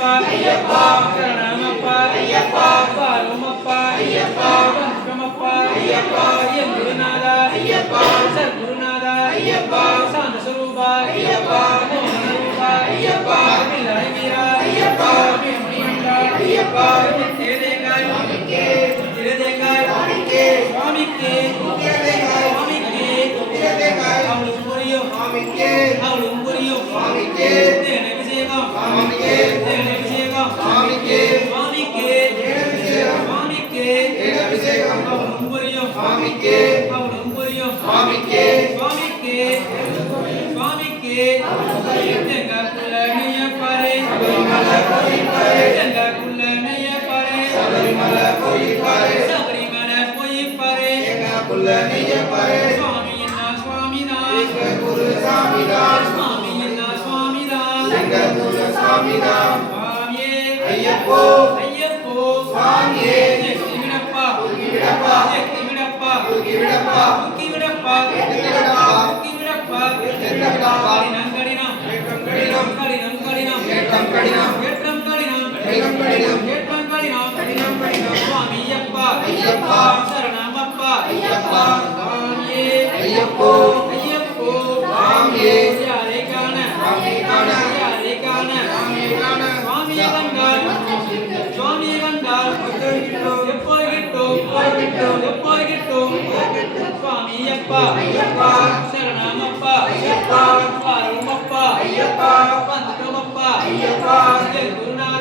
ஐயப்பா ஐயப்பா சரணமப்பா ஐயப்பா பாருமப்பா ஐயப்பா வந்தமப்பா ஐயப்பா என் குருநாதா ஐயப்பா சத்குருநாதா ஐயப்பா சாந்த ஸ்வரூபா ஐயப்பா மோகன ரூபா ஐயப்பா வில்லாய் வீரா ஐயப்பா மணிமண்டா ஐயப்பா தேதேங்காய் சுவாமிக்கே தேதேங்காய் சுவாமிக்கே சுவாமிக்கே தேதேங்காய் சுவாமிக்கே தேதேங்காய் அவளும் புரியும் சுவாமிக்கே அவளும் புரியும் சுவாமிக்கே தேன விஜயகம் சுவாமிக்கே தேன விஜயகம் சுவாமிக்கே சுவாமிக்கே தேன விஜயகம் சுவாமிக்கே தேன விஜயகம் அவளும் புரியும் சுவாமிக்கே அவளும் புரியும் சுவாமிக்கே சுவாமிக்கே சுவாமிக்கே எங்க குல நீய பாரே சபரிமலை போய் பாரே எங்க குல நீய பாரே சபரிமலை போய் பாரே சபரிமலை போய் பாரே எங்க குல நீய பாரே சுவாமி என்ன சுவாமிதான் எங்க குரு சாமிதான் சுவாமி என்ன சுவாமிதான் எங்க குரு சாமிதான் சுவாமியே ஐயப்போ ஐயப்போ சுவாமியே எக்திவிடப்பா உகிவிடப்பா எக்திவிடப்பா உகிவிடப்பா உகிவிடப்பா எக்திவிடப்பா உகிவிடப்பா எக்திவிடப்பா கடினம் கடினம் ஏற்றம் கடினம் கடினம் கடினம் ஏற்றம் கடினம் ஏற்றம் கடினம் கடினம் கடினம் ஏற்றம் கடினம் கடினம் கடினம் சுவாமி ஐயப்பா ஐயப்பா சரணமப்பா ஐயப்பா சுவாமியே ஐயப்போ ஐயப்போ சுவாமியே யாரை காண சுவாமியை காண யாரை காண சுவாமியை காண சுவாமியை கண்டால் சுவாமியை கண்டால் எப்போது கிட்டும் எப்போது கிட்டும் சுவாமி ஐயப்பா ஐயப்பா சரணமப்பா ஐயப்பா பாருமப்பா ஐயப்பா வந்தமப்பா ஐயப்பா குருநாத